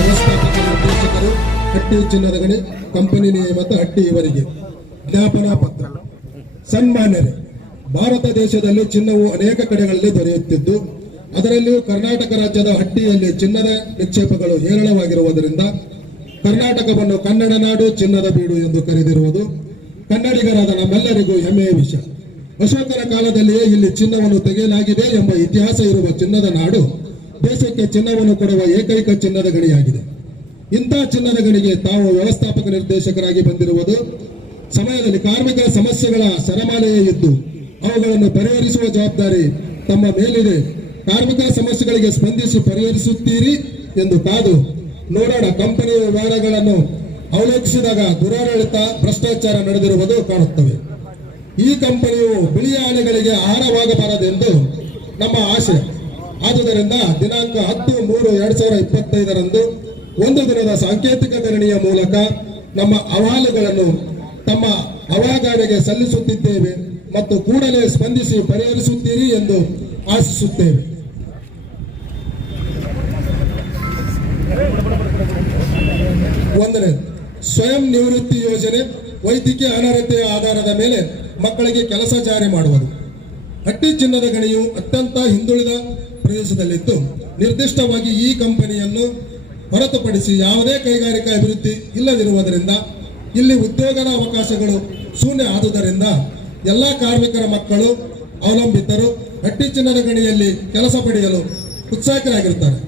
ವ್ಯವಸ್ಥಾಪಕ ನಿರ್ದೇಶಕರು ಹಟ್ಟಿ ಚಿನ್ನದ ಗಣಿ ಕಂಪನಿ ನಿಯಮಿತ ಹಟ್ಟಿ ಇವರಿಗೆ ಜ್ಞಾಪನಾ ಪತ್ರ. ಸನ್ಮಾನ್ಯರೇ, ಭಾರತ ದೇಶದಲ್ಲಿ ಚಿನ್ನವು ಅನೇಕ ಕಡೆಗಳಲ್ಲಿ ದೊರೆಯುತ್ತಿದ್ದು ಅದರಲ್ಲಿಯೂ ಕರ್ನಾಟಕ ರಾಜ್ಯದ ಹಟ್ಟಿಯಲ್ಲಿ ಚಿನ್ನದ ನಿಕ್ಷೇಪಗಳು ಹೇರಳವಾಗಿರುವುದರಿಂದ ಕರ್ನಾಟಕವನ್ನು ಕನ್ನಡ ನಾಡು ಚಿನ್ನದ ಬೀಡು ಎಂದು ಕರೆದಿರುವುದು ಕನ್ನಡಿಗರಾದ ನಮ್ಮೆಲ್ಲರಿಗೂ ಹೆಮ್ಮೆಯ ವಿಷಯ. ಅಶೋಕನ ಕಾಲದಲ್ಲಿಯೇ ಇಲ್ಲಿ ಚಿನ್ನವನ್ನು ತೆಗೆಯಲಾಗಿದೆ ಎಂಬ ಇತಿಹಾಸ ಇರುವ ಚಿನ್ನದ ನಾಡು ದೇಶಕ್ಕೆ ಚಿನ್ನವನ್ನು ಕೊಡುವ ಏಕೈಕ ಚಿನ್ನದ ಗಣಿಯಾಗಿದೆ. ಇಂಥ ಚಿನ್ನದ ಗಣಿಗೆ ತಾವು ವ್ಯವಸ್ಥಾಪಕ ನಿರ್ದೇಶಕರಾಗಿ ಬಂದಿರುವುದು ಸಮಯದಲ್ಲಿ ಕಾರ್ಮಿಕರ ಸಮಸ್ಯೆಗಳ ಸರಮಾಲೆಯೇ ಇದ್ದು ಅವುಗಳನ್ನು ಪರಿಹರಿಸುವ ಜವಾಬ್ದಾರಿ ತಮ್ಮ ಮೇಲಿದೆ. ಕಾರ್ಮಿಕರ ಸಮಸ್ಯೆಗಳಿಗೆ ಸ್ಪಂದಿಸಿ ಪರಿಹರಿಸುತ್ತೀರಿ ಎಂದು ಕಾದು ನೋಡೋಣ. ಕಂಪನಿಯ ವ್ಯವಹಾರಗಳನ್ನು ಅವಲೋಕಿಸಿದಾಗ ದುರಾಡಳಿತ, ಭ್ರಷ್ಟಾಚಾರ ನಡೆದಿರುವುದು ಕಾಣುತ್ತವೆ. ಈ ಕಂಪನಿಯು ಬಿಳಿಯ ಆನೆಗಳಿಗೆ ಆಹಾರವಾಗಬಾರದೆಂದು ನಮ್ಮ ಆಶೆ. ಆದುದರಿಂದ ದಿನಾಂಕ 10/3/2025 ಒಂದು ದಿನದ ಸಾಂಕೇತಿಕ ಗಣನೆಯ ಮೂಲಕ ನಮ್ಮ ಅಹವಾಲುಗಳನ್ನು ತಮ್ಮ ಅವಾಗಾನೆಗೆ ಸಲ್ಲಿಸುತ್ತಿದ್ದೇವೆ ಮತ್ತು ಕೂಡಲೇ ಸ್ಪಂದಿಸಿ ಪರಿಹರಿಸುತ್ತೀರಿ ಎಂದು ಆಶಿಸುತ್ತೇವೆ. ಒಂದನೇ, ಸ್ವಯಂ ನಿವೃತ್ತಿ ಯೋಜನೆ. ವೈದ್ಯಕೀಯ ಅನರ್ಹತೆಯ ಆಧಾರದ ಮೇಲೆ ಮಕ್ಕಳಿಗೆ ಕೆಲಸ ಜಾರಿ ಮಾಡುವುದು. ಹಟ್ಟಿ ಚಿನ್ನದ ಗಣಿಯು ಅತ್ಯಂತ ಹಿಂದುಳಿದ ಪ್ರದೇಶದಲ್ಲಿದ್ದು ನಿರ್ದಿಷ್ಟವಾಗಿ ಈ ಕಂಪನಿಯನ್ನು ಹೊರತುಪಡಿಸಿ ಯಾವುದೇ ಕೈಗಾರಿಕಾ ಅಭಿವೃದ್ಧಿ ಇಲ್ಲದಿರುವುದರಿಂದ ಇಲ್ಲಿ ಉದ್ಯೋಗದ ಅವಕಾಶಗಳು ಶೂನ್ಯ. ಆದುದರಿಂದ ಎಲ್ಲ ಕಾರ್ಮಿಕರ ಮಕ್ಕಳು ಅವಲಂಬಿತರು ಹಟ್ಟಿ ಚಿನ್ನದ ಗಣಿಯಲ್ಲಿ ಕೆಲಸ ಪಡೆಯಲು ಉತ್ಸಾಹರಾಗಿರುತ್ತಾರೆ.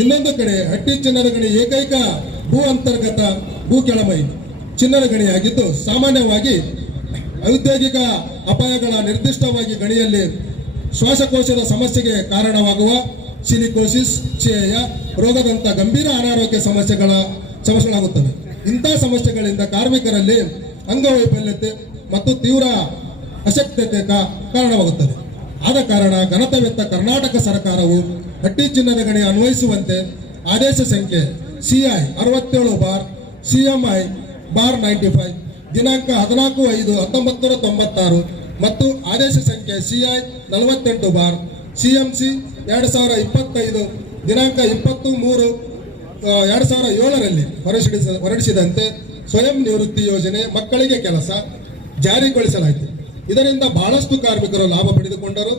ಇನ್ನೊಂದು ಕಡೆ ಹಟ್ಟಿ ಚಿನ್ನದ ಗಣಿ ಏಕೈಕ ಭೂ ಅಂತರ್ಗತ ಭೂ ಕೆಳಮೈ ಚಿನ್ನದ ಗಣಿಯಾಗಿದ್ದು ಸಾಮಾನ್ಯವಾಗಿ ಔದ್ಯೋಗಿಕ ಅಪಾಯಗಳ ನಿರ್ದಿಷ್ಟವಾಗಿ ಗಣಿಯಲ್ಲಿ ಶ್ವಾಸಕೋಶದ ಸಮಸ್ಯೆಗೆ ಕಾರಣವಾಗುವ ಸಿಲಿಕೋಸಿಸ್, ಕ್ಷಯ ರೋಗದಂತ ಗಂಭೀರ ಅನಾರೋಗ್ಯ ಸಮಸ್ಯೆಗಳಾಗುತ್ತವೆ. ಇಂಥ ಸಮಸ್ಯೆಗಳಿಂದ ಕಾರ್ಮಿಕರಲ್ಲಿ ಅಂಗವೈಫಲ್ಯತೆ ಮತ್ತು ತೀವ್ರ ಅಶಕ್ತತೆ ಕಾರಣವಾಗುತ್ತದೆ. ಆದ ಕಾರಣ ಘನತೆವೆತ್ತ ಕರ್ನಾಟಕ ಸರ್ಕಾರವು ಹಟ್ಟಿ ಚಿನ್ನದ ಗಣಿ ಅನ್ವಯಿಸುವಂತೆ ಆದೇಶ ಸಂಖ್ಯೆ CI 67/CMI/95 ದಿನಾಂಕ 14/5/1996 ಮತ್ತು ಆದೇಶ ಸಂಖ್ಯೆ CI 48/CMC 2025 ದಿನಾಂಕ 20/3/2007 ಹೊರಡಿಸಿದಂತೆ ಸ್ವಯಂ ನಿವೃತ್ತಿ ಯೋಜನೆ ಮಕ್ಕಳಿಗೆ ಕೆಲಸ ಜಾರಿಗೊಳಿಸಲಾಯಿತು. ಇದರಿಂದ ಬಹಳಷ್ಟು ಕಾರ್ಮಿಕರು ಲಾಭ ಪಡೆದುಕೊಂಡರು.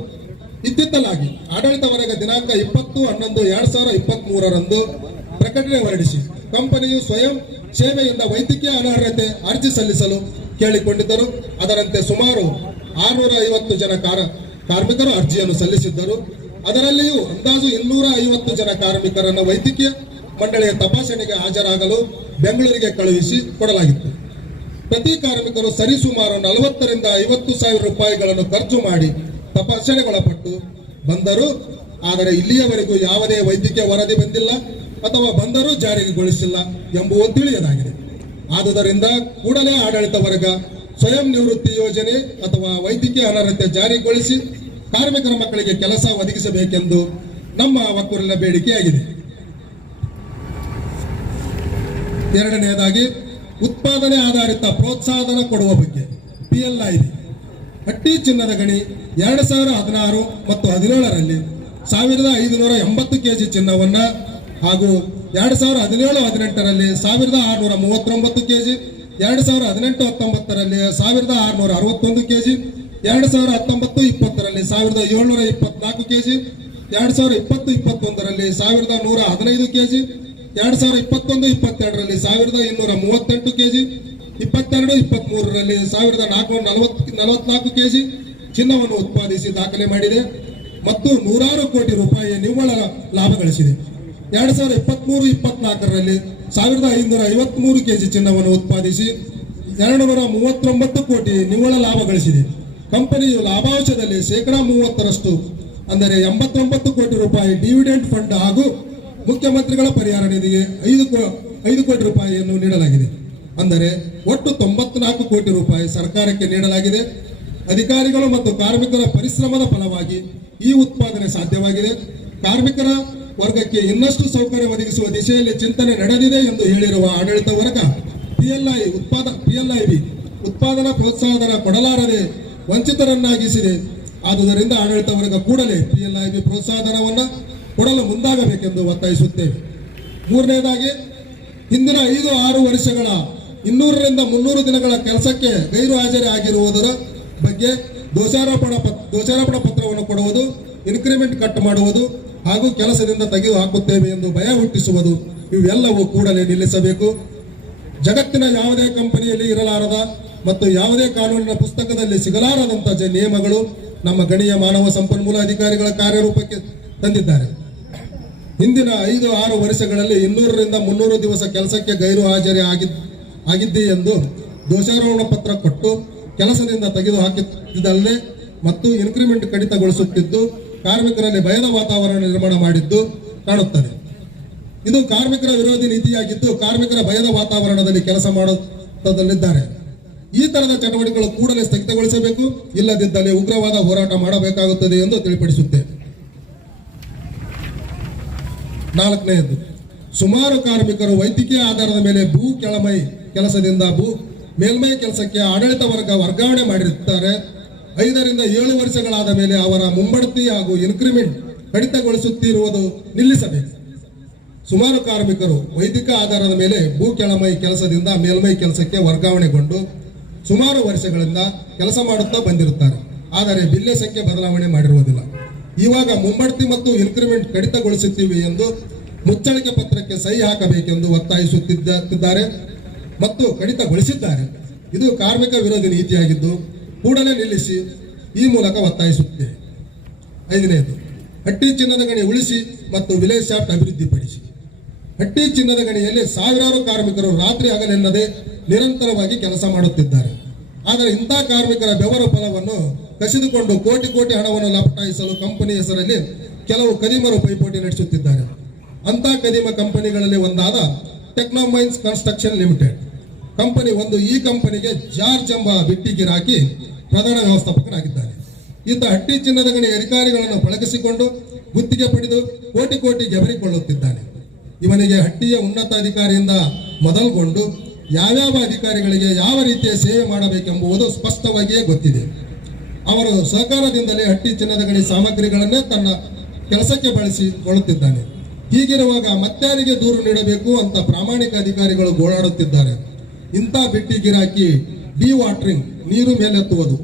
ಇತ್ತಿತ್ತಲಾಗಿ ಆಡಳಿತ ವರ್ಗ ದಿನಾಂಕ 20/11/2023 ಪ್ರಕಟಣೆ ಹೊರಡಿಸಿ ಕಂಪನಿಯು ಸ್ವಯಂ ಸೇವೆಯಿಂದ ವೈದ್ಯಕೀಯ ಅನರ್ಹತೆ ಅರ್ಜಿ ಸಲ್ಲಿಸಲು ಕೇಳಿಕೊಂಡಿದ್ದರು. ಅದರಂತೆ ಸುಮಾರು 650 ಜನ ಕಾರ್ಮಿಕರು ಅರ್ಜಿಯನ್ನು ಸಲ್ಲಿಸಿದ್ದರು. ಅದರಲ್ಲಿಯೂ ಅಂದಾಜು 250 ಜನ ಕಾರ್ಮಿಕರನ್ನು ವೈದ್ಯಕೀಯ ಮಂಡಳಿಯ ತಪಾಸಣೆಗೆ ಹಾಜರಾಗಲು ಬೆಂಗಳೂರಿಗೆ ಕಳುಹಿಸಿ ಕೊಡಲಾಗಿತ್ತು. ಪ್ರತಿ ಕಾರ್ಮಿಕರು ಸರಿಸುಮಾರು 40,000 ರಿಂದ 50,000 ರೂಪಾಯಿಗಳನ್ನು ಖರ್ಚು ಮಾಡಿ ತಪಾಸಣೆಗೊಳಪಟ್ಟು ಬಂದರು. ಆದರೆ ಇಲ್ಲಿಯವರೆಗೂ ಯಾವುದೇ ವೈದ್ಯಕೀಯ ವರದಿ ಬಂದಿಲ್ಲ ಅಥವಾ ಬಂದರೂ ಜಾರಿಗೊಳಿಸಿಲ್ಲ ಎಂಬುದು ತಿಳಿಯದಾಗಿದೆ. ಆದುದರಿಂದ ಕೂಡಲೇ ಆಡಳಿತ ವರ್ಗ ಸ್ವಯಂ ನಿವೃತ್ತಿ ಯೋಜನೆ ಅಥವಾ ವೈದ್ಯಕೀಯ ಅನರ್ಹತೆ ಜಾರಿಗೊಳಿಸಿ ಕಾರ್ಮಿಕರ ಮಕ್ಕಳಿಗೆ ಕೆಲಸ ಒದಗಿಸಬೇಕೆಂದು ನಮ್ಮ ಒಕ್ಕೂರಿನ ಬೇಡಿಕೆಯಾಗಿದೆ. ಎರಡನೆಯದಾಗಿ, ಉತ್ಪಾದನೆ ಆಧಾರಿತ ಪ್ರೋತ್ಸಾಹಧನ ಕೊಡುವ ಬಗ್ಗೆ PLIB. ಹಟ್ಟಿ ಚಿನ್ನದ ಗಣಿ 2016 ಮತ್ತು 17ರಲ್ಲಿ 1580 kg ಚಿನ್ನವನ್ನು ಹಾಗೂ 2017-18ರಲ್ಲಿ 1639 kg, 2018-19ರಲ್ಲಿ 1661 kg, 2019-20ರಲ್ಲಿ 1724 kg, 2020-21ರಲ್ಲಿ 1115 kg, 2021-22ರಲ್ಲಿ 1238 kg, 22-23ರಲ್ಲಿ 1444 kg ಚಿನ್ನವನ್ನು ಉತ್ಪಾದಿಸಿ ದಾಖಲೆ ಮಾಡಿದೆ ಮತ್ತು 100 ಕೋಟಿ ರೂಪಾಯಿಯ ನಿವ್ವಳ ಲಾಭ ಗಳಿಸಿದೆ. 2023-24ರಲ್ಲಿ 1553 kg ಚಿನ್ನವನ್ನು ಉತ್ಪಾದಿಸಿ 239 ಕೋಟಿ ನಿವ್ವಳ ಲಾಭ ಗಳಿಸಿದೆ. ಕಂಪನಿಯು ಲಾಭಾಂಶದಲ್ಲಿ 30% ಅಂದರೆ 89 ಕೋಟಿ ರೂಪಾಯಿ ಡಿವಿಡೆಂಡ್ ಫಂಡ್ ಹಾಗೂ ಮುಖ್ಯಮಂತ್ರಿಗಳ ಪರಿಹಾರ ನಿಧಿಗೆ 5 ಕೋಟಿ ರೂಪಾಯಿಯನ್ನು ನೀಡಲಾಗಿದೆ. ಅಂದರೆ ಒಟ್ಟು 94 ಕೋಟಿ ರೂಪಾಯಿ ಸರ್ಕಾರಕ್ಕೆ ನೀಡಲಾಗಿದೆ. ಅಧಿಕಾರಿಗಳು ಮತ್ತು ಕಾರ್ಮಿಕರ ಪರಿಶ್ರಮದ ಫಲವಾಗಿ ಈ ಉತ್ಪಾದನೆ ಸಾಧ್ಯವಾಗಿದೆ. ಕಾರ್ಮಿಕರ ವರ್ಗಕ್ಕೆ ಇನ್ನಷ್ಟು ಸೌಕರ್ಯ ಒದಗಿಸುವ ದಿಶೆಯಲ್ಲಿ ಚಿಂತನೆ ನಡೆದಿದೆ ಎಂದು ಹೇಳಿರುವ ಆಡಳಿತ ವರ್ಗ PLIB ಉತ್ಪಾದನಾ ಪ್ರೋತ್ಸಾಹಧನ ಕೊಡಲಾರದೆ ವಂಚಿತರನ್ನಾಗಿಸಿದೆ. ಆದುದರಿಂದ ಆಡಳಿತ ವರ್ಗ ಕೂಡಲೇ PLIB ಪ್ರೋತ್ಸಾಹಧನವನ್ನು ಕೊಡಲು ಮುಂದಾಗಬೇಕೆಂದು ಒತ್ತಾಯಿಸುತ್ತೇವೆ. ಮೂರನೇದಾಗಿ ಹಿಂದಿನ 5-6 ವರ್ಷಗಳ 200ರಿಂದ 300 ದಿನಗಳ ಕೆಲಸಕ್ಕೆ ಗೈರು ಹಾಜರಿ ಆಗಿರುವುದರ ಬಗ್ಗೆ ದೋಷಾರೋಪಣ ಪತ್ರವನ್ನು ಕೊಡುವುದು, ಇನ್ಕ್ರಿಮೆಂಟ್ ಕಟ್ ಮಾಡುವುದು ಹಾಗೂ ಕೆಲಸದಿಂದ ತೆಗೆದು ಹಾಕುತ್ತೇವೆ ಎಂದು ಭಯ ಹುಟ್ಟಿಸುವುದು ಇವೆಲ್ಲವೂ ಕೂಡಲೇ ನಿಲ್ಲಿಸಬೇಕು. ಜಗತ್ತಿನ ಯಾವುದೇ ಕಂಪನಿಯಲ್ಲಿ ಇರಲಾರದ ಮತ್ತು ಯಾವುದೇ ಕಾನೂನಿನ ಪುಸ್ತಕದಲ್ಲಿ ಸಿಗಲಾರದಂತಹ ನಿಯಮಗಳು ನಮ್ಮ ಗಣಿಯ ಮಾನವ ಸಂಪನ್ಮೂಲ ಅಧಿಕಾರಿಗಳ ಕಾರ್ಯರೂಪಕ್ಕೆ ತಂದಿದ್ದಾರೆ. ಹಿಂದಿನ 5-6 ವರ್ಷಗಳಲ್ಲಿ 200ರಿಂದ 300 ದಿವಸ ಕೆಲಸಕ್ಕೆ ಗೈರು ಹಾಜರಿ ಆಗಿದ್ದೆ ಎಂದು ದೋಷಾರೋಪಣ ಪತ್ರ ಕೊಟ್ಟು ಕೆಲಸದಿಂದ ತೆಗೆದು ಹಾಕಿದ್ದಲ್ಲೇ ಮತ್ತು ಇನ್ಕ್ರಿಮೆಂಟ್ ಕಡಿತಗೊಳಿಸುತ್ತಿದ್ದು ಕಾರ್ಮಿಕರಲ್ಲಿ ಭಯದ ವಾತಾವರಣ ನಿರ್ಮಾಣ ಮಾಡಿದ್ದು ಕಾಣುತ್ತದೆ. ಇದು ಕಾರ್ಮಿಕರ ವಿರೋಧಿ ನೀತಿಯಾಗಿದ್ದು ಕಾರ್ಮಿಕರ ಭಯದ ವಾತಾವರಣದಲ್ಲಿ ಕೆಲಸ ಮಾಡುತ್ತಲಿದ್ದಾರೆ. ಈ ತರದ ಚಟುವಟಿಕೆಗಳು ಕೂಡಲೇ ಸ್ಥಗಿತಗೊಳಿಸಬೇಕು, ಇಲ್ಲದಿದ್ದಲ್ಲಿ ಉಗ್ರವಾದ ಹೋರಾಟ ಮಾಡಬೇಕಾಗುತ್ತದೆ ಎಂದು ತಿಳಿಪಡಿಸುತ್ತೆ. 4ನೇದು, ಸುಮಾರು ಕಾರ್ಮಿಕರು ವೈದ್ಯಕೀಯ ಆಧಾರದ ಮೇಲೆ ಭೂ ಕೆಳಮೈ ಕೆಲಸದಿಂದ ಮೇಲ್ಮೈ ಕೆಲಸಕ್ಕೆ ಆಡಳಿತ ವರ್ಗಾವಣೆ ಮಾಡಿರುತ್ತಾರೆ. 5ರಿಂದ 7 ವರ್ಷಗಳಾದ ಮೇಲೆ ಅವರ ಮುಂಬಡ್ತಿ ಹಾಗೂ ಇನ್ಕ್ರಿಮೆಂಟ್ ಕಡಿತಗೊಳಿಸುತ್ತಿರುವುದು ನಿಲ್ಲಿಸಬೇಕು. ಸುಮಾರು ಕಾರ್ಮಿಕರು ವೈದ್ಯಕೀಯ ಆಧಾರದ ಮೇಲೆ ಭೂ ಕೆಳಮೈ ಕೆಲಸದಿಂದ ಮೇಲ್ಮೈ ಕೆಲಸಕ್ಕೆ ವರ್ಗಾವಣೆಗೊಂಡು ಸುಮಾರು ವರ್ಷಗಳಿಂದ ಕೆಲಸ ಮಾಡುತ್ತಾ ಬಂದಿರುತ್ತಾರೆ. ಆದರೆ ಬಿಲ್ಲೆ ಸಂಖ್ಯೆ ಬದಲಾವಣೆ ಮಾಡಿರುವುದಿಲ್ಲ. ಇವಾಗ ಮುಂಬಡ್ತಿ ಮತ್ತು ಇನ್ಕ್ರಿಮೆಂಟ್ ಕಡಿತಗೊಳಿಸುತ್ತೀವಿ ಎಂದು ಮುಚ್ಚಳಿಕೆ ಪತ್ರಕ್ಕೆ ಸಹಿ ಹಾಕಬೇಕೆಂದು ಒತ್ತಾಯಿಸುತ್ತಿದ್ದಾರೆ ಮತ್ತು ಕಡಿತಗೊಳಿಸಿದ್ದಾರೆ. ಇದು ಕಾರ್ಮಿಕ ವಿರೋಧಿ ನೀತಿಯಾಗಿದ್ದು ಕೂಡಲೇ ನಿಲ್ಲಿಸಿ ಈ ಮೂಲಕ ಒತ್ತಾಯಿಸುತ್ತೇವೆ. 5ನೇದು, ಹಟ್ಟಿ ಚಿನ್ನದ ಗಣಿ ಉಳಿಸಿ ಮತ್ತು ವಿಲೇಜ್ ಶಾಫ್ಟ್ ಅಭಿವೃದ್ಧಿಪಡಿಸಿ. ಹಟ್ಟಿ ಚಿನ್ನದ ಗಣಿಯಲ್ಲಿ ಸಾವಿರಾರು ಕಾರ್ಮಿಕರು ರಾತ್ರಿ ಹಗಲೆನ್ನದೆ ನಿರಂತರವಾಗಿ ಕೆಲಸ ಮಾಡುತ್ತಿದ್ದಾರೆ. ಆದರೆ ಇಂಥ ಕಾರ್ಮಿಕರ ಬೆವರ ಫಲವನ್ನು ಕಸಿದುಕೊಂಡು ಕೋಟಿ ಹಣವನ್ನು ಲಪಟಾಯಿಸಲು ಕಂಪನಿ ಹೆಸರಲ್ಲಿ ಕೆಲವು ಕದಿಮರು ಪೈಪೋಟಿ ನಡೆಸುತ್ತಿದ್ದಾರೆ. ಅಂತ ಕದಿಮ ಕಂಪನಿಗಳಲ್ಲಿ ಒಂದಾದ ಟೆಕ್ನೋಮೈನ್ಸ್ ಕನ್ಸ್ಟ್ರಕ್ಷನ್ ಲಿಮಿಟೆಡ್ ಕಂಪನಿ ಈ ಕಂಪನಿಗೆ ಜಾರ್ಜ್ ಎಂಬ ಬಿಟ್ಟಿ ಗಿರಾಕಿ ಪ್ರಧಾನ ವ್ಯವಸ್ಥಾಪಕನಾಗಿದ್ದಾನೆ. ಈತ ಹಟ್ಟಿ ಚಿನ್ನದ ಗಣಿ ಅಧಿಕಾರಿಗಳನ್ನು ಬಳಸಿಕೊಂಡು ಗುತ್ತಿಗೆ ಪಡೆದು ಕೋಟಿ ಗೆಬರಿಕೊಳ್ಳುತ್ತಿದ್ದಾನೆ. ಇವನಿಗೆ ಹಟ್ಟಿಯ ಉನ್ನತ ಅಧಿಕಾರಿಯಿಂದ ಮೊದಲುಗೊಂಡು ಯಾವ್ಯಾವ ಅಧಿಕಾರಿಗಳಿಗೆ ಯಾವ ರೀತಿಯ ಸೇವೆ ಮಾಡಬೇಕೆಂಬುದು ಸ್ಪಷ್ಟವಾಗಿಯೇ ಗೊತ್ತಿದೆ. ಅವರು ಸಹಕಾರದಿಂದಲೇ ಹಟ್ಟಿ ಚಿನ್ನದ ಗಣಿ ಸಾಮಗ್ರಿಗಳನ್ನೇ ತನ್ನ ಕೆಲಸಕ್ಕೆ ಬಳಸಿಕೊಳ್ಳುತ್ತಿದ್ದಾನೆ. ಹೀಗಿರುವಾಗ ಮತ್ತಾರಿಗೆ ದೂರು ನೀಡಬೇಕು ಅಂತ ಪ್ರಾಮಾಣಿಕ ಅಧಿಕಾರಿಗಳು ಗೋಳಾಡುತ್ತಿದ್ದಾರೆ. ಇಂಥ ಬಿಟ್ಟಿ ಗಿರಾಕಿ ಡಿ ವಾಟರಿಂಗ್ ನೀರು ಮೇಲೆತ್ತುವುದು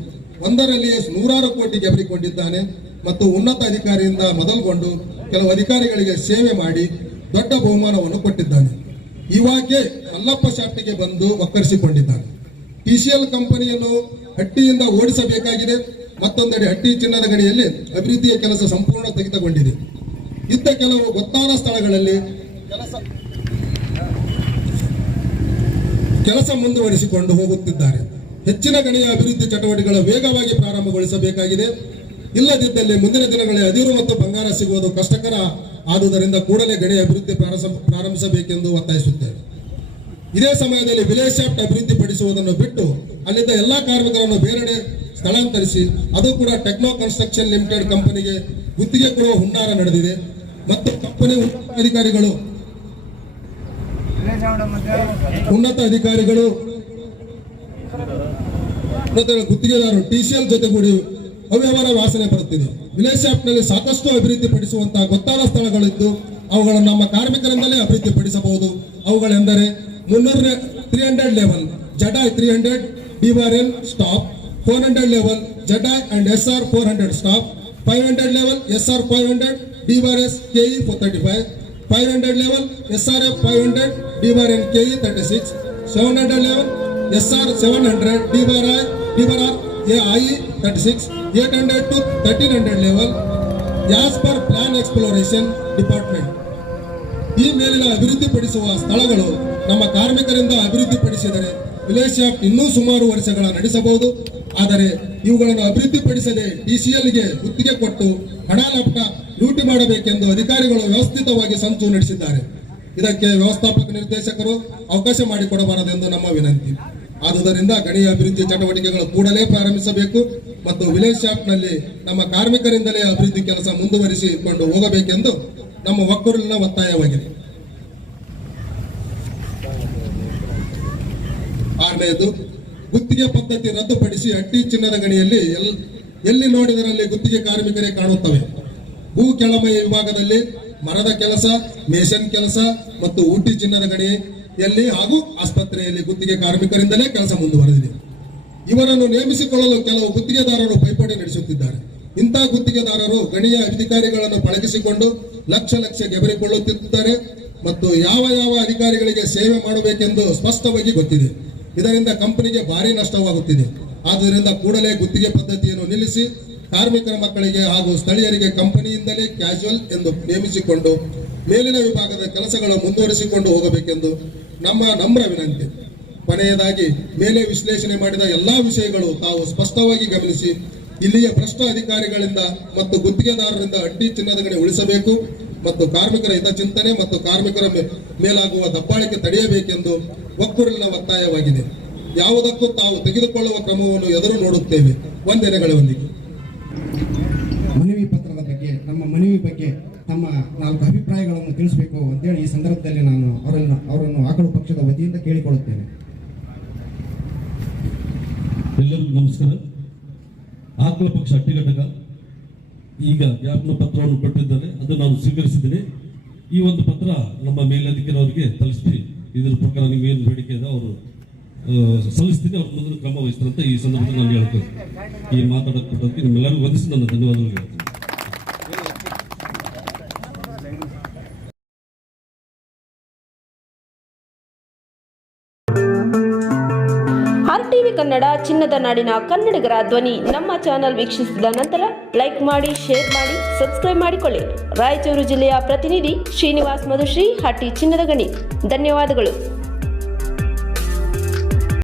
ಒಂದರಲ್ಲಿಯೇ 100 ಕೋಟಿ ಗೆಬರಿಕೊಂಡಿದ್ದಾನೆ ಮತ್ತು ಉನ್ನತ ಅಧಿಕಾರಿಯಿಂದ ಮೊದಲುಗೊಂಡು ಕೆಲವು ಅಧಿಕಾರಿಗಳಿಗೆ ಸೇವೆ ಮಾಡಿ ದೊಡ್ಡ ಬಹುಮಾನವನ್ನು ಕೊಟ್ಟಿದ್ದಾನೆ. ಇವಾಗೆ ಮಲ್ಲಪ್ಪ ಶಾಪ್ಟಿಗೆ ಬಂದು ಒಕ್ಕರಿಸಿಕೊಂಡಿದ್ದಾನೆ. ಟಿಸಿಎಲ್ ಕಂಪನಿಯನ್ನು ಹಟ್ಟಿಯಿಂದ ಓಡಿಸಬೇಕಾಗಿದೆ. ಮತ್ತೊಂದೆಡೆ ಹಟ್ಟಿ ಚಿನ್ನದ ಗಣಿಯಲ್ಲಿ ಅಭಿವೃದ್ಧಿಯ ಕೆಲಸ ಸಂಪೂರ್ಣ ಸ್ಥಗಿತಗೊಂಡಿದೆ. ಇದ್ದ ಕೆಲವು ಗೊತ್ತಾದ ಸ್ಥಳಗಳಲ್ಲಿ ಕೆಲಸ ಮುಂದುವರಿಸಿಕೊಂಡು ಹೋಗುತ್ತಿದ್ದಾರೆ. ಹೆಚ್ಚಿನ ಗಣಿಯ ಅಭಿವೃದ್ಧಿ ಚಟುವಟಿಕೆಗಳ ವೇಗವಾಗಿ ಪ್ರಾರಂಭಗೊಳಿಸಬೇಕಾಗಿದೆ. ಇಲ್ಲದಿದ್ದಲ್ಲಿ ಮುಂದಿನ ದಿನಗಳಲ್ಲಿ ಅದಿರು ಮತ್ತು ಬಂಗಾರ ಸಿಗುವುದು ಕಷ್ಟಕರ ಆದುದರಿಂದ ಕೂಡಲೇ ಗಣಿ ಅಭಿವೃದ್ಧಿ ಪ್ರಾರಂಭಿಸಬೇಕೆಂದು ಒತ್ತಾಯಿಸುತ್ತೇವೆ. ಇದೇ ಸಮಯದಲ್ಲಿ ವಿಲೇಜ್ ಶಾಫ್ಟ್ ಅಭಿವೃದ್ಧಿಪಡಿಸುವುದನ್ನು ಬಿಟ್ಟು ಅಲ್ಲಿದ್ದ ಎಲ್ಲಾ ಕಾರ್ಮಿಕರನ್ನು ಬೇರೆಡೆ ಸ್ಥಳಾಂತರಿಸಿ ಅದು ಕೂಡ ಟೆಕ್ನೋ ಕನ್ಸ್ಟ್ರಕ್ಷನ್ ಲಿಮಿಟೆಡ್ ಕಂಪನಿಗೆ ಗುತ್ತಿಗೆ ಕೊಡುವ ಹುನ್ನಾರ ನಡೆದಿದೆ ಮತ್ತು ಕಂಪನಿ ಉನ್ನತ ಅಧಿಕಾರಿಗಳು ಗುತ್ತಿಗೆದಾರರು ಟಿಸಿಎಲ್ ಜೊತೆಗೂಡಿ ಅವ್ಯವಹಾರ ವಾಸನೆ ಬರುತ್ತಿದೆ. ವಿಲೇಜ್ ಶಾಫ್ಟ್ನಲ್ಲಿ ಸಾಕಷ್ಟು ಅಭಿವೃದ್ಧಿ ಪಡಿಸುವಂತಹ ಗೊತ್ತಾದ ಸ್ಥಳಗಳಿದ್ದು ಅವುಗಳನ್ನು ನಮ್ಮ ಕಾರ್ಮಿಕರಿಂದಲೇ ಅಭಿವೃದ್ಧಿಪಡಿಸಬಹುದು. ಅವುಗಳೆಂದರೆ 300 ಲೆವೆಲ್ ಜಡಾಯ್ 300 ಡಿವಾರೆನ್ ಸ್ಟಾಪ್, 400 ಲೆವೆಲ್ ಜಡಾಯ್ and SR 400 stop, 500 level SR 500 ಡಿವಾರೆಸ್ KE 435, 500 ಲೆವೆಲ್ SRF 500 ಡಿವಾರೆನ್ KE 36, 700 ಲೆವೆಲ್ SR 700 ಡಿವಾರ್ AIE 36, 800 to 1300 level as per plan exploration department. ಈ ಮೇಲಿನ ಅಭಿವೃದ್ಧಿಪಡಿಸುವ ಸ್ಥಳಗಳು ನಮ್ಮ ಕಾರ್ಮಿಕರಿಂದ ಅಭಿವೃದ್ಧಿಪಡಿಸಿದರೆ ವಿಲೇಜ್ ಶಾಫ್ಟ್ ಇನ್ನೂ ಸುಮಾರು ವರ್ಷಗಳ ನಡೆಸಬಹುದು. ಆದರೆ ಇವುಗಳನ್ನು ಅಭಿವೃದ್ಧಿಪಡಿಸದೆ ಟಿಸಿಎಲ್ಗೆ ಗುತ್ತಿಗೆ ಕೊಟ್ಟು ಹಣ ಲೂಟಿ ಮಾಡಬೇಕೆಂದು ಅಧಿಕಾರಿಗಳು ವ್ಯವಸ್ಥಿತವಾಗಿ ಸಂಚು ನಡೆಸಿದ್ದಾರೆ. ಇದಕ್ಕೆ ವ್ಯವಸ್ಥಾಪಕ ನಿರ್ದೇಶಕರು ಅವಕಾಶ ಮಾಡಿಕೊಡಬಾರದೆಂದು ನಮ್ಮ ವಿನಂತಿ. ಆದುದರಿಂದ ಗಣಿಯ ಅಭಿವೃದ್ಧಿ ಚಟುವಟಿಕೆಗಳು ಕೂಡಲೇ ಪ್ರಾರಂಭಿಸಬೇಕು ಮತ್ತು ವಿಲೇಜ್ ಶಾಫ್ಟ್ನಲ್ಲಿ ನಮ್ಮ ಕಾರ್ಮಿಕರಿಂದಲೇ ಅಭಿವೃದ್ಧಿ ಕೆಲಸ ಮುಂದುವರಿಸಿಕೊಂಡು ಹೋಗಬೇಕೆಂದು ನಮ್ಮ ಒಕ್ಕೂರಿನ ಒತ್ತಾಯವಾಗಿದೆ. 6ನೇದು, ಗುತ್ತಿಗೆ ಪದ್ಧತಿ ರದ್ದುಪಡಿಸಿ ಹಟ್ಟಿ ಚಿನ್ನದ ಗಣಿಯಲ್ಲಿ ಎಲ್ಲಿ ನೋಡಿದರಲ್ಲಿ ಗುತ್ತಿಗೆ ಕಾರ್ಮಿಕರೇ ಕಾಣುತ್ತವೆ. ಭೂ ಕೆಳಮೈ ವಿಭಾಗದಲ್ಲಿ ಮರದ ಕೆಲಸ, ಮೇಷನ್ ಕೆಲಸ ಮತ್ತು ಊಟಿ ಚಿನ್ನದ ಗಣಿಯಲ್ಲಿ ಹಾಗೂ ಆಸ್ಪತ್ರೆಯಲ್ಲಿ ಗುತ್ತಿಗೆ ಕಾರ್ಮಿಕರಿಂದಲೇ ಕೆಲಸ ಮುಂದುವರೆದಿದೆ. ಇವರನ್ನು ನೇಮಿಸಿಕೊಳ್ಳಲು ಕೆಲವು ಗುತ್ತಿಗೆದಾರರು ಪೈಪೋಟಿ ನಡೆಸುತ್ತಿದ್ದಾರೆ. ಇಂತಹ ಗುತ್ತಿಗೆದಾರರು ಗಣಿಯ ಅಧಿಕಾರಿಗಳನ್ನು ಪಳಗಿಸಿಕೊಂಡು ಲಕ್ಷ ಗೆಬರಿಕೊಳ್ಳುತ್ತಿದ್ದಾರೆ ಮತ್ತು ಯಾವ ಅಧಿಕಾರಿಗಳಿಗೆ ಸೇವೆ ಮಾಡಬೇಕೆಂದು ಸ್ಪಷ್ಟವಾಗಿ ಗೊತ್ತಿದೆ. ಇದರಿಂದ ಕಂಪನಿಗೆ ಭಾರಿ ನಷ್ಟವಾಗುತ್ತಿದೆ. ಆದ್ದರಿಂದ ಕೂಡಲೇ ಗುತ್ತಿಗೆ ಪದ್ಧತಿಯನ್ನು ನಿಲ್ಲಿಸಿ ಕಾರ್ಮಿಕರ ಮಕ್ಕಳಿಗೆ ಹಾಗೂ ಸ್ಥಳೀಯರಿಗೆ ಕಂಪನಿಯಿಂದಲೇ ಕ್ಯಾಶುವಲ್ ಎಂದು ನೇಮಿಸಿಕೊಂಡು ಮೇಲಿನ ವಿಭಾಗದ ಕೆಲಸಗಳನ್ನು ಮುಂದುವರಿಸಿಕೊಂಡು ಹೋಗಬೇಕೆಂದು ನಮ್ಮ ನಮ್ರ ವಿನಂತಿ. ಕೊನೆಯದಾಗಿ ಮೇಲೆ ವಿಶ್ಲೇಷಣೆ ಮಾಡಿದ ಎಲ್ಲಾ ವಿಷಯಗಳು ತಾವು ಸ್ಪಷ್ಟವಾಗಿ ಗಮನಿಸಿ ಇಲ್ಲಿಯ ಭ್ರಷ್ಟ ಅಧಿಕಾರಿಗಳಿಂದ ಮತ್ತು ಗುತ್ತಿಗೆದಾರರಿಂದ ಅಡ್ಡಿ ಚಿನ್ನದ ಗಣಿ ಉಳಿಸಬೇಕು ಮತ್ತು ಕಾರ್ಮಿಕರ ಹಿತಚಿಂತನೆ ಮತ್ತು ಕಾರ್ಮಿಕರ ಮೇಲಾಗುವ ದಬ್ಬಾಳಿಕೆ ತಡೆಯಬೇಕೆಂದು ಒಕ್ಕೂರಿನ ಒತ್ತಾಯವಾಗಿದೆ. ಯಾವುದಕ್ಕೂ ತಾವು ತೆಗೆದುಕೊಳ್ಳುವ ಕ್ರಮವನ್ನು ಎದುರು ನೋಡುತ್ತೇವೆ. ವಂದನೆಗಳೊಂದಿಗೆ ಮನವಿ ಪತ್ರದ ಬಗ್ಗೆ ನಮ್ಮ ಮನವಿ ಬಗ್ಗೆ ತಮ್ಮ 4 ಅಭಿಪ್ರಾಯಗಳನ್ನು ತಿಳಿಸಬೇಕು ಅಂತೇಳಿ ಈ ಸಂದರ್ಭದಲ್ಲಿ ನಾನು ಅವರನ್ನು ಆಕಳು ಪಕ್ಷದ ವತಿಯಿಂದ ಕೇಳಿಕೊಳ್ಳುತ್ತೇನೆ. ಎಲ್ಲರಿಗೂ ನಮಸ್ಕಾರ. ಆಕಳ ಪಕ್ಷ ಹಟ್ಟಿ ಘಟಕ ಈಗ ಜ್ಞಾಪನ ಪತ್ರವನ್ನು ಕೊಟ್ಟಿದ್ದಾರೆ, ಅದು ನಾನು ಸ್ವೀಕರಿಸಿದ್ದೇನೆ. ಈ ಒಂದು ಪತ್ರ ನಮ್ಮ ಮೇಲಧಿಕಾರಿಯವರಿಗೆ ತಲುಪಿಸಿ ಇದರ ಪ್ರಕಾರ ನಿಮ್ಗೇನು ಬೇಡಿಕೆ ಇದೆ ಅವರು ಸಲ್ಲಿಸ್ತೀನಿ, ಅವ್ರ ಮುಂದೆ ಕ್ರಮ ವಹಿಸ್ತಾರೆ ಅಂತ ಈ ಸಂದರ್ಭದಲ್ಲಿ ನಾನು ಹೇಳ್ತೇನೆ. ಈ ಮಾತಾಡೋದಕ್ಕೆ ನಿಮ್ಮೆಲ್ಲರಿಗೂ ವಂದಿಸಿ ನನ್ನ ಧನ್ಯವಾದಗಳು ಹೇಳ್ತೇನೆ. RTV ಕನ್ನಡ ಚಿನ್ನದ ನಾಡಿನ ಕನ್ನಡಿಗರ ಧ್ವನಿ. ನಮ್ಮ ಚಾನೆಲ್ ವೀಕ್ಷಿಸಿದ ನಂತರ ಲೈಕ್ ಮಾಡಿ, ಶೇರ್ ಮಾಡಿ, ಸಬ್ಸ್ಕ್ರೈಬ್ ಮಾಡಿಕೊಳ್ಳಿ. ರಾಯಚೂರು ಜಿಲ್ಲೆಯ ಪ್ರತಿನಿಧಿ ಶ್ರೀನಿವಾಸ್ ಮಧುಶ್ರೀ, ಹಟ್ಟಿ ಚಿನ್ನದ ಗಣಿ. ಧನ್ಯವಾದಗಳು.